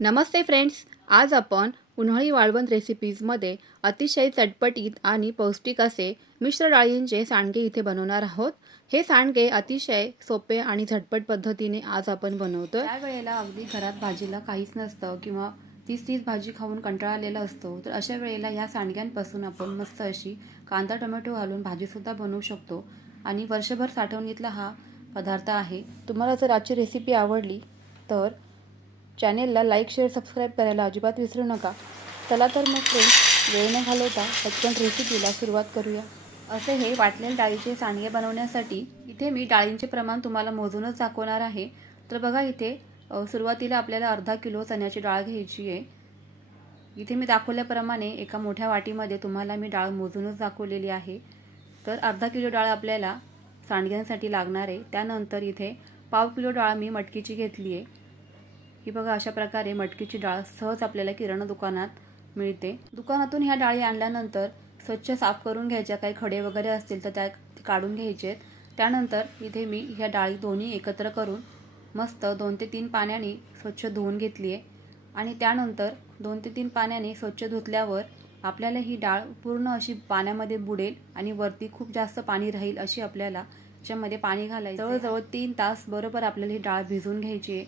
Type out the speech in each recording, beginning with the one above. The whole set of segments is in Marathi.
नमस्ते फ्रेंड्स आज आपण उन्हाळी वाळवण रेसिपीजमध्ये अतिशय चटपटीत आणि पौष्टिक असे मिश्र डाळींचे सांडगे इथे बनवणार आहोत. हे सांडगे अतिशय सोपे आणि झटपट पद्धतीने आज आपण बनवतो त्यावेळेला अगदी घरात भाजीला काहीच नसतं किंवा तीच तीच भाजी खाऊन कंटाळा आलेला असतो तर अशा वेळेला ह्या सांडग्यांपासून आपण मस्त अशी कांदा टोमॅटो घालून भाजीसुद्धा बनवू शकतो. आणि वर्षभर साठवणीतला हा पदार्थ आहे. तुम्हाला जर आजची रेसिपी आवडली तर चॅनेलला लाईक शेअर सबस्क्राईब करायला अजिबात विसरू नका. चला तर मग फ्रेंड्स वेळ न घालवता पटकन रेसिपीला सुरुवात करूया. असे हे वाटलेले डाळीचे सांडगे बनवण्यासाठी इथे मी डाळींचे प्रमाण तुम्हाला मोजूनच दाखवणार आहे. तर बघा इथे सुरुवातीला आपल्याला अर्धा किलो चण्याची डाळ घ्यायची आहे. इथे मी दाखवल्याप्रमाणे एका मोठ्या वाटीमध्ये तुम्हाला मी डाळ मोजूनच दाखवलेली आहे. तर अर्धा किलो डाळ आपल्याला सांडग्यांसाठी लागणार आहे. त्यानंतर इथे पाव किलो डाळ मी मटकीची घेतली आहे. ही बघा अशा प्रकारे मटकीची डाळ सहज आपल्याला किराणा दुकानात मिळते. दुकानातून ह्या डाळी आणल्यानंतर स्वच्छ साफ करून घ्यायच्या काही खडे वगैरे असतील तर त्या काढून घ्यायचे त्यानंतर इथे मी ह्या डाळी दोन्ही एकत्र करून मस्त दोन ते तीन पाण्याने स्वच्छ धुवून घेतली आहे आणि त्यानंतर दोन ते तीन पाण्याने स्वच्छ धुतल्यावर आपल्याला ही डाळ पूर्ण अशी पाण्यामध्ये बुडेल आणि वरती खूप जास्त पाणी राहील अशी आपल्याला त्याच्यामध्ये पाणी घालायचं जवळजवळ तीन तास बरोबर आपल्याला ही डाळ भिजवून घ्यायची आहे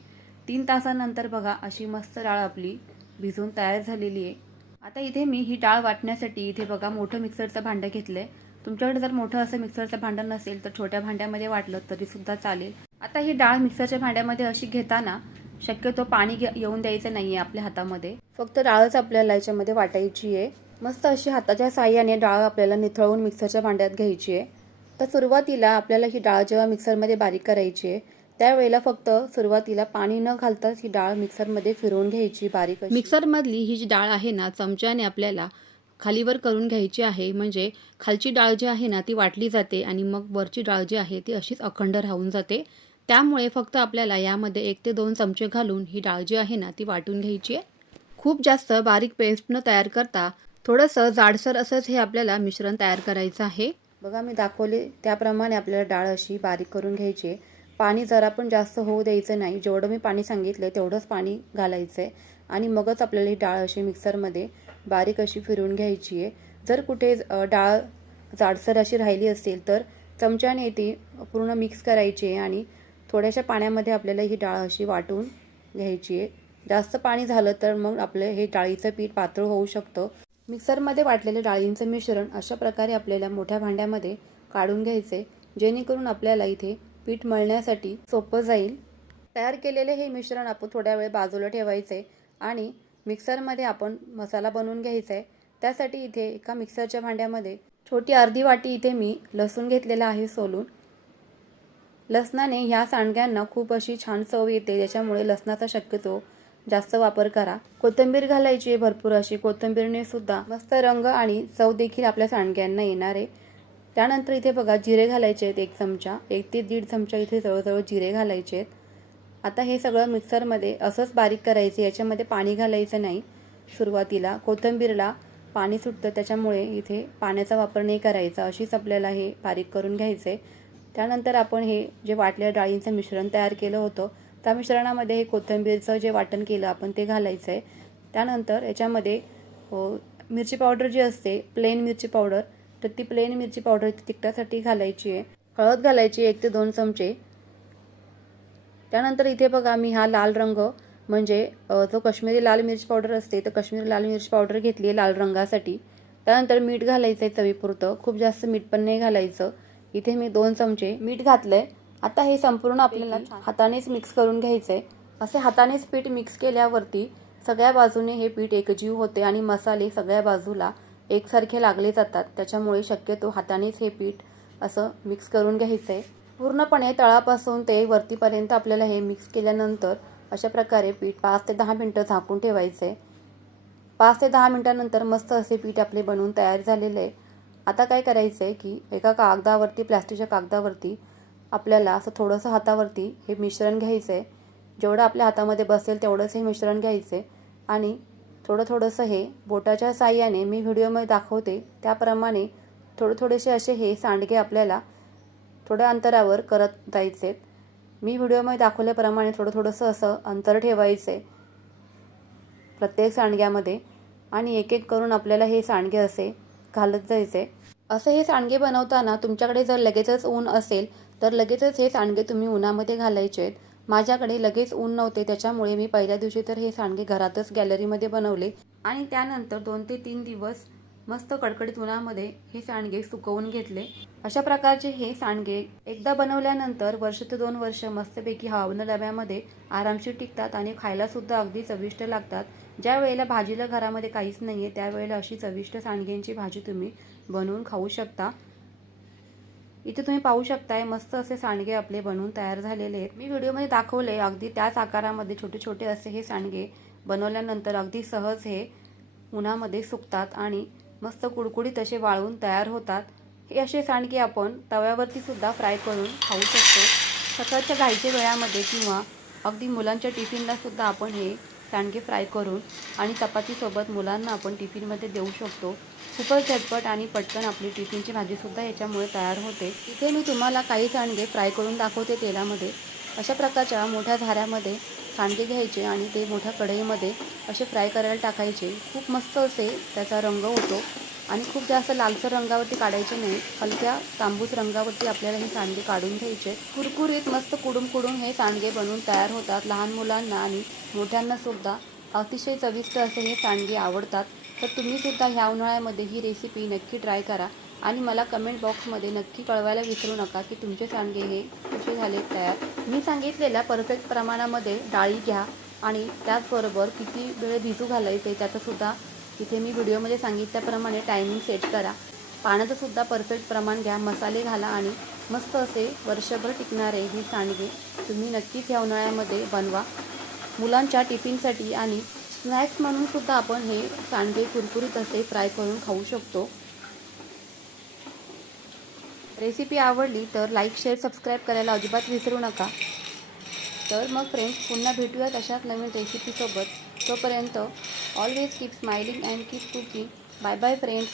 तीन तासानंतर बघा अशी मस्त डाळ आपली भिजून तयार झालेली आहे. आता इथे मी ही डाळ वाटण्यासाठी इथे बघा मोठं मिक्सरचं भांडं घेतलंय. तुमच्याकडे जर मोठं असं मिक्सरचं भांडं नसेल तर छोट्या भांड्यामध्ये वाटलं तरी सुद्धा चालेल. आता ही डाळ मिक्सरच्या भांड्यामध्ये अशी घेताना शक्यतो पाणी घे- येऊन द्यायचं नाहीये आपल्या हातामध्ये. फक्त डाळच आपल्याला याच्यामध्ये वाटायची आहे. मस्त अशी हाताच्या साह्याने डाळ आपल्याला निथळवून मिक्सरच्या भांड्यात घ्यायची आहे. तर सुरुवातीला आपल्याला ही डाळ जेव्हा मिक्सरमध्ये बारीक करायची आहे त्यावेळेला फक्त सुरुवातीला पाणी न घालताच ही डाळ मिक्सरमध्ये फिरवून घ्यायची बारीक मिक्सरमधली ही जी डाळ आहे ना चमच्याने आपल्याला खालीवर करून घ्यायची आहे. म्हणजे खालची डाळ जी आहे ना ती वाटली जाते आणि मग वरची डाळ जी आहे ती अशीच अखंड राहून जाते. त्यामुळे फक्त आपल्याला यामध्ये एक ते दोन चमचे घालून ही डाळ जी आहे ना ती वाटून घ्यायची आहे. खूप जास्त बारीक पेस्ट न तयार करता थोडंसं जाडसर असंच हे आपल्याला मिश्रण तयार करायचं आहे. बघा मी दाखवले त्याप्रमाणे आपल्याला डाळ अशी बारीक करून घ्यायची आहे. पाणी जरा पण जास्त होऊ द्यायचं नाही. जेवढं मी पाणी सांगितलं आहे तेवढंच पाणी घालायचं आहे आणि मगच आपल्याला ही डाळ अशी मिक्सरमध्ये बारीक अशी फिरून घ्यायची आहे. जर कुठे डाळ जाडसर अशी राहिली असेल तर चमच्याने ती पूर्ण मिक्स करायची आहे आणि थोड्याशा पाण्यामध्ये आपल्याला ही डाळ अशी वाटून घ्यायची आहे. जास्त पाणी झालं तर मग आपलं हे डाळीचं पीठ पातळ होऊ शकतं. मिक्सरमध्ये वाटलेले डाळींचं मिश्रण अशा प्रकारे आपल्याला मोठ्या भांड्यामध्ये काढून घ्यायचे जेणेकरून आपल्याला इथे पीठ मळण्यासाठी सोपं जाईल. तयार केलेले हे मिश्रण आपण थोड्या वेळ बाजूला ठेवायचे आणि मिक्सरमध्ये आपण मसाला बनवून घ्यायचा आहे. त्यासाठी इथे एका मिक्सरच्या भांड्यामध्ये छोटी अर्धी वाटी इथे मी लसूण घेतलेला आहे सोलून. लसणाने ह्या सांडग्यांना खूप अशी छान चव येते त्याच्यामुळे लसणाचा शक्यतो जास्त वापर करा. कोथिंबीर घालायची भरपूर अशी. कोथिंबीरने सुद्धा मस्त रंग आणि चव देखील आपल्या सांडग्यांना येणार आहे. त्यानंतर इथे बघा जिरे घालायचे आहेत एक चमचा एक ते दीड चमचा इथे जवळजवळ जिरे घालायचे आहेत. आता हे सगळं मिक्सरमध्ये असंच बारीक करायचं याच्यामध्ये पाणी घालायचं नाही सुरुवातीला. कोथिंबीरला पाणी सुटतं त्याच्यामुळे इथे पाण्याचा वापर नाही करायचा. अशीच आपल्याला हे बारीक करून घ्यायचं. आहे त्यानंतर आपण हे जे वाटलेल्या डाळींचं मिश्रण तयार केलं होतं त्या मिश्रणामध्ये हे कोथिंबीरचं जे वाटण केलं आपण ते घालायचं आहे त्यानंतर याच्यामध्ये मिरची पावडर जी असते प्लेन मिरची पावडर तर ती प्लेन मिरची पावडर तिखटासाठी घालायची आहे. हळद घालायची एक ते दोन चमचे. त्यानंतर इथे बघा मी हा लाल रंग म्हणजे जो काश्मीरी लाल मिरची पावडर असते तर काश्मीरी लाल मिरची पावडर घेतली आहे लाल रंगासाठी. त्यानंतर मीठ घालायचं आहे चवीपुरतं. खूप जास्त मीठ पण नाही घालायचं. इथे मी दोन चमचे मीठ घातलंय. आता हे संपूर्ण आपल्याला हातानेच मिक्स करून घ्यायचं आहे असे हातानेच पीठ मिक्स केल्यावरती सगळ्या बाजूने हे पीठ एकजीव होते आणि मसाले सगळ्या बाजूला एकसारखे लागले जातात. त्याच्यामुळे शक्यतो हातानेच हे पीठ असं मिक्स करून घ्यायचं आहे पूर्णपणे तळापासून ते वरतीपर्यंत आपल्याला हे मिक्स केल्यानंतर अशा प्रकारे पीठ पाच ते दहा मिनटं झाकून ठेवायचं आहे पाच ते दहा मिनटानंतर मस्त असे पीठ आपले बनवून तयार झालेले आहे. आता काय करायचं आहे की एका कागदावरती प्लास्टिकच्या कागदावरती आपल्याला असं थोडंसं हातावरती हे मिश्रण घ्यायचं आहे जेवढं आपल्या हातामध्ये बसेल तेवढंच हे मिश्रण घ्यायचं आहे आणि थोडं थोडंसं हे बोटाच्या साह्याने मी व्हिडिओमध्ये दाखवते. त्याप्रमाणे थोडे थोडेसे असे हे सांडगे आपल्याला थोड्या अंतरावर करत जायचे. मी व्हिडिओमध्ये दाखवल्याप्रमाणे थोडं थोडंसं असं अंतर ठेवायचं आहे प्रत्येक सांडग्यामध्ये आणि एक एक करून आपल्याला हे सांडगे असे घालत जायचे. असे हे सांडगे बनवताना तुमच्याकडे जर लगेचच ऊन असेल तर लगेचच हे सांडगे तुम्ही उन्हामध्ये घालायचे आहेत माझ्याकडे लगेच ऊन नव्हते त्याच्यामुळे मी पहिल्या दिवशी तर हे सांडगे घरातच गॅलरीमध्ये बनवले. आणि त्यानंतर दोन ते तीन दिवस मस्त कडकडीत उन्हामध्ये हे सांडगे सुकवून घेतले. अशा प्रकारचे हे सांडगे एकदा बनवल्यानंतर वर्ष ते दोन वर्ष मस्तपैकी हवाबंद डब्यामध्ये आरामशीर टिकतात आणि खायला सुद्धा अगदी चविष्ट लागतात. ज्या वेळेला भाजीला घरामध्ये काहीच नाही आहे त्यावेळेला अशी चविष्ट सांडग्यांची भाजी तुम्ही बनवून खाऊ शकता. इथे तुम्ही पाहू शकताय मस्त असे सांडगे आपले बनवून तयार झालेले आहेत. मी व्हिडिओमध्ये दाखवले अगदी त्याच आकारामध्ये छोटे छोटे असे हे सांडगे बनवल्यानंतर अगदी सहज हे उन्हामध्ये सुकतात आणि मस्त कुडकुडीत असे वाळवून तयार होतात. हे असे सांडगे आपण तव्यावरती सुद्धा फ्राय करून खाऊ शकतो. सकाळच्या घाईच्या वेळामध्ये किंवा अगदी मुलांच्या टिफिनला सुद्धा आपण हे सांडगे फ्राय करून आणि चपातीसोबत मुलांना आपण टिफिनमध्ये देऊ शकतो. खूपच झटपट आणि पटकन आपली टिफिनची भाजीसुद्धा याच्यामुळे तयार होते. इथे मी तुम्हाला काही सांडगे फ्राय करून दाखवते तेलामध्ये. अशा प्रकारच्या मोठ्या झाऱ्यामध्ये सांडगे घ्यायचे आणि ते मोठ्या कढईमध्ये असे फ्राय करायला टाकायचे. खूप मस्त असे त्याचा रंग होतो. आणि खूप जास्त लालसर रंगावरती काढायचे नाही हलक्या तांबूस रंगावरती आपल्याला हे सांडगे काढून घ्यायचे. कुरकुरीत मस्त कुडून कुडून हे सांडगे बनवून तयार होतात. लहान मुलांना आणि मोठ्यांना सुद्धा अतिशय चविष्ट असे हे सांडगे आवडतात. तर तुम्ही सुद्धा ह्या उन्हाळ्यामध्ये ही रेसिपी नक्की ट्राय करा. आणि मला कमेंट बॉक्समध्ये नक्की कळवायला विसरू नका की तुमचे सांडगे हे कसे झाले तयार. मी सांगितलेल्या परफेक्ट प्रमाणामध्ये डाळी घ्या आणि त्याचबरोबर किती वेळ भिजू घालायचे त्याचंसुद्धा तिथे मी व्हिडिओमध्ये सांगितल्याप्रमाणे टायमिंग सेट करा. पाण्याचं सुद्धा परफेक्ट प्रमाण घ्या मसाले घाला आणि मस्त असे वर्षभर टिकणारे हे सांडगे तुम्ही नक्कीच ह्या उन्हाळ्यामध्ये बनवा. मुलांच्या टिफिनसाठी आणि स्नॅक्स म्हणून सुद्धा आपण हे सांडगे कुरकुरीत असे फ्राय करून खाऊ शकतो. रेसिपी आवडली तर लाईक शेअर सबस्क्राईब करायला अजिबात विसरू नका. तर मग फ्रेंड्स पुन्हा भेटूयात अशाच नवीन रेसिपीसोबत तोपर्यंत always keep smiling and keep cooking bye bye friends